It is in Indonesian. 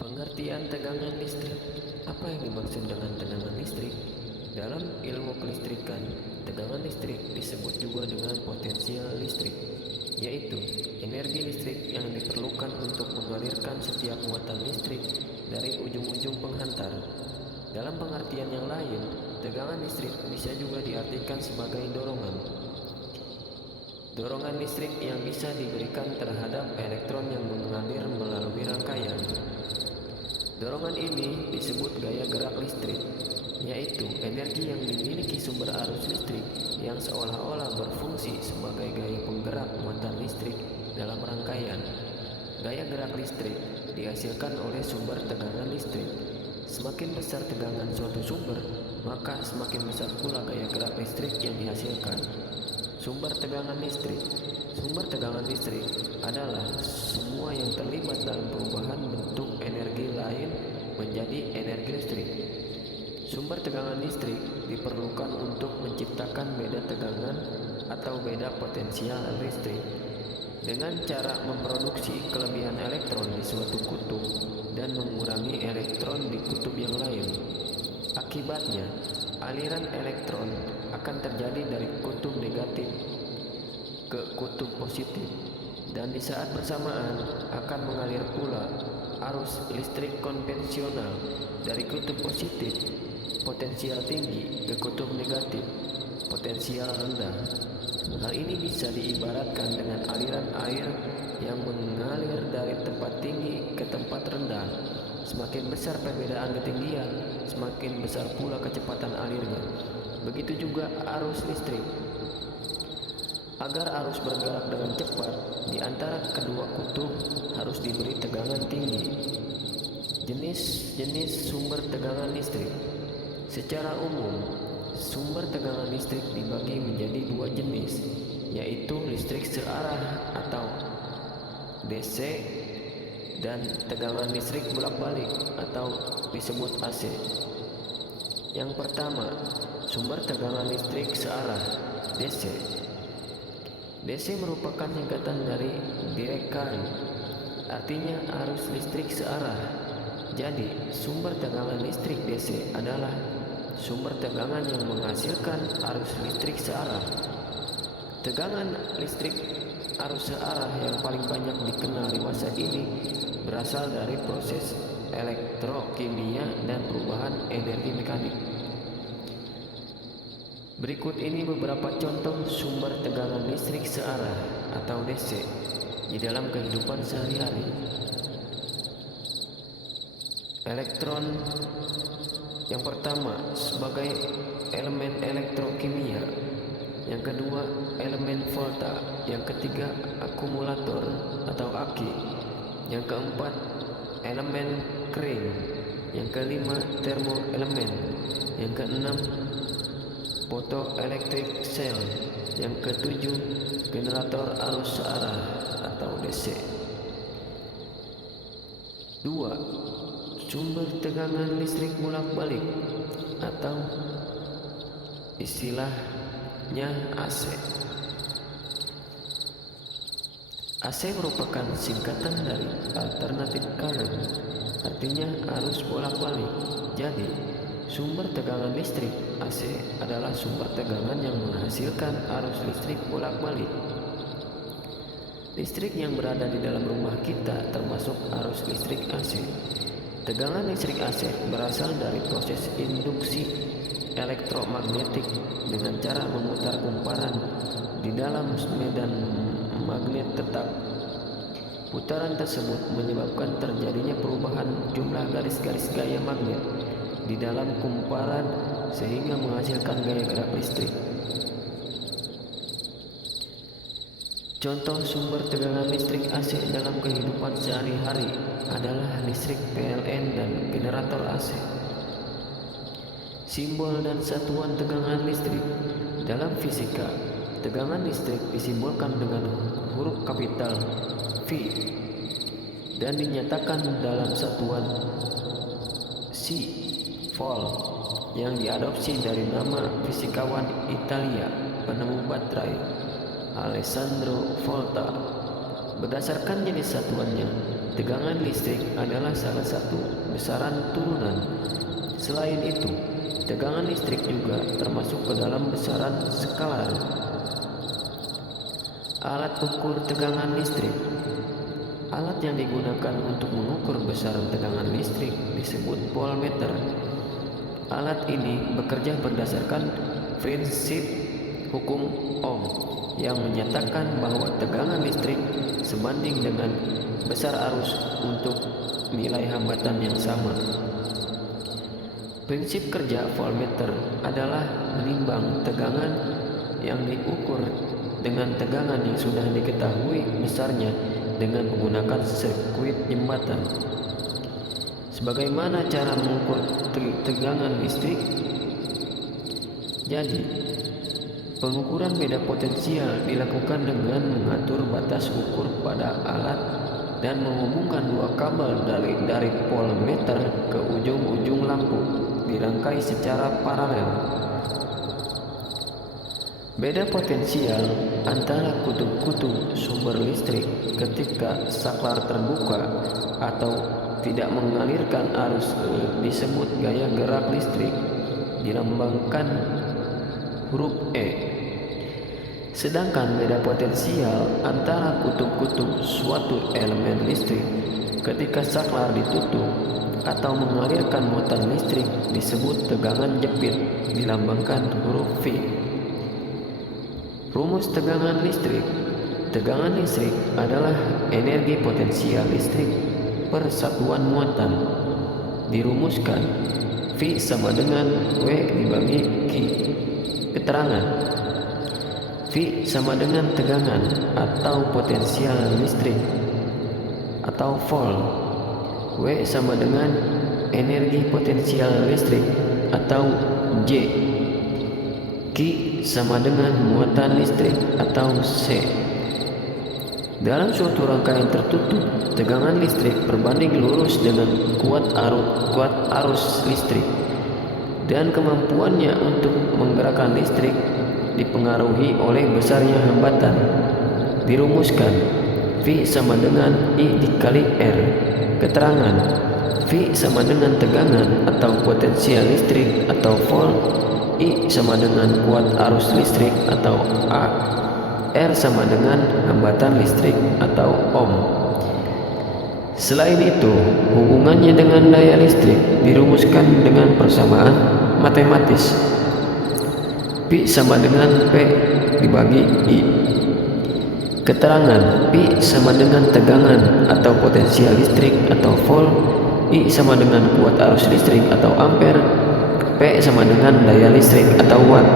Pengertian tegangan listrik. Apa yang dimaksud dengan tegangan listrik? Dalam ilmu kelistrikan, tegangan listrik disebut juga dengan potensial listrik, yaitu energi listrik yang diperlukan untuk mengalirkan setiap muatan listrik dari ujung-ujung penghantar. Dalam pengertian yang lain, tegangan listrik bisa juga diartikan sebagai dorongan. Dorongan listrik yang bisa diberikan terhadap elektron yang mengalir melalui rangkaian. Dorongan ini disebut gaya gerak listrik, yaitu energi yang dimiliki sumber arus listrik yang seolah-olah berfungsi sebagai gaya penggerak muatan listrik dalam rangkaian. Gaya gerak listrik dihasilkan oleh sumber tegangan listrik. Semakin besar tegangan suatu sumber, maka semakin besar pula gaya gerak listrik yang dihasilkan. Sumber tegangan listrik. Sumber tegangan listrik adalah semua yang terlibat dalam perubahan bentuk energi lain menjadi energi listrik. Sumber tegangan listrik diperlukan untuk menciptakan beda tegangan atau beda potensial listrik dengan cara memproduksi kelebihan elektron di suatu kutub dan mengurangi elektron di kutub yang lain. Akibatnya, aliran elektron akan terjadi dari kutub negatif ke kutub positif, dan di saat bersamaan akan mengalir pula arus listrik konvensional dari kutub positif potensial tinggi ke kutub negatif potensial rendah. Hal ini bisa diibaratkan dengan aliran air yang mengalir dari tempat tinggi ke tempat rendah. Semakin besar perbedaan ketinggian, semakin besar pula kecepatan alirnya. Begitu juga arus listrik. Agar arus bergerak dengan cepat di antara kedua kutub harus diberi tegangan tinggi. Jenis-jenis sumber tegangan listrik. Secara umum, sumber tegangan listrik dibagi menjadi dua jenis, yaitu listrik searah atau DC dan tegangan listrik bolak-balik atau disebut AC. Yang pertama, sumber tegangan listrik searah DC. DC merupakan singkatan dari direct current, artinya arus listrik searah. Jadi, sumber tegangan listrik DC adalah sumber tegangan yang menghasilkan arus listrik searah. Tegangan listrik arus searah yang paling banyak dikenal di masa ini berasal dari proses elektrokimia dan perubahan energi mekanik. Berikut ini beberapa contoh sumber tegangan listrik searah atau DC di dalam kehidupan sehari-hari. Elektron yang pertama sebagai elemen elektrokimia, yang kedua elemen volta, yang ketiga akumulator atau aki, yang keempat elemen kring, yang kelima termoelemen, yang keenam photoelectric cell, yang ketujuh generator arus searah atau DC. 2. Sumber tegangan listrik bolak-balik atau istilahnya AC. AC merupakan singkatan dari alternative current, artinya arus bolak-balik. Jadi, sumber tegangan listrik AC adalah sumber tegangan yang menghasilkan arus listrik bolak-balik. Listrik yang berada di dalam rumah kita termasuk arus listrik AC. Tegangan listrik AC berasal dari proses induksi elektromagnetik dengan cara memutar kumparan di dalam medan magnet tetap. Putaran tersebut menyebabkan terjadinya perubahan jumlah garis-garis gaya magnet di dalam kumparan sehingga menghasilkan gaya gerak listrik. Contoh sumber tegangan listrik AC dalam kehidupan sehari-hari adalah listrik PLN dan generator AC. Simbol dan satuan tegangan listrik. Dalam fisika, tegangan listrik disimbolkan dengan huruf kapital V dan dinyatakan dalam satuan C, volt, yang diadopsi dari nama fisikawan Italia penemu baterai Alessandro Volta. Berdasarkan jenis satuannya, Tegangan listrik adalah salah satu besaran turunan. Selain itu, tegangan listrik juga termasuk ke dalam besaran skalar. Alat ukur tegangan listrik. Alat yang digunakan untuk mengukur besaran tegangan listrik disebut voltmeter. Alat ini bekerja berdasarkan prinsip hukum Ohm yang menyatakan bahwa tegangan listrik sebanding dengan besar arus untuk nilai hambatan yang sama. Prinsip kerja voltmeter adalah menimbang tegangan yang diukur dengan tegangan yang sudah diketahui besarnya dengan menggunakan sirkuit jembatan. Sebagaimana cara mengukur tegangan listrik? Jadi, pengukuran beda potensial dilakukan dengan mengatur batas ukur pada alat dan menghubungkan dua kabel dari voltmeter ke ujung-ujung lampu dirangkai secara paralel. Beda potensial antara kutub-kutub sumber listrik ketika saklar terbuka atau tidak mengalirkan arus disebut gaya gerak listrik, dilambangkan huruf E. Sedangkan beda potensial antara kutub-kutub suatu elemen listrik ketika saklar ditutup atau mengalirkan muatan listrik disebut tegangan jepit, dilambangkan huruf V. Rumus tegangan listrik. Tegangan listrik adalah energi potensial listrik per satuan muatan. Dirumuskan V sama dengan W dibagi Q. Keterangan: V sama dengan tegangan atau potensial listrik atau volt. W sama dengan energi potensial listrik atau J. Q sama dengan muatan listrik atau C. Dalam suatu rangkaian tertutup, tegangan listrik berbanding lurus dengan kuat arus listrik, dan kemampuannya untuk menggerakkan listrik dipengaruhi oleh besarnya hambatan. Dirumuskan V sama dengan I dikali R. Keterangan: V sama dengan tegangan atau potensial listrik atau volt, I sama dengan kuat arus listrik atau A, R sama dengan hambatan listrik atau Ohm. Selain itu, hubungannya dengan daya listrik dirumuskan dengan persamaan matematis. P sama dengan P dibagi I. Keterangan: P sama dengan tegangan atau potensial listrik atau volt, I sama dengan kuat arus listrik atau ampere, P sama dengan daya listrik atau watt.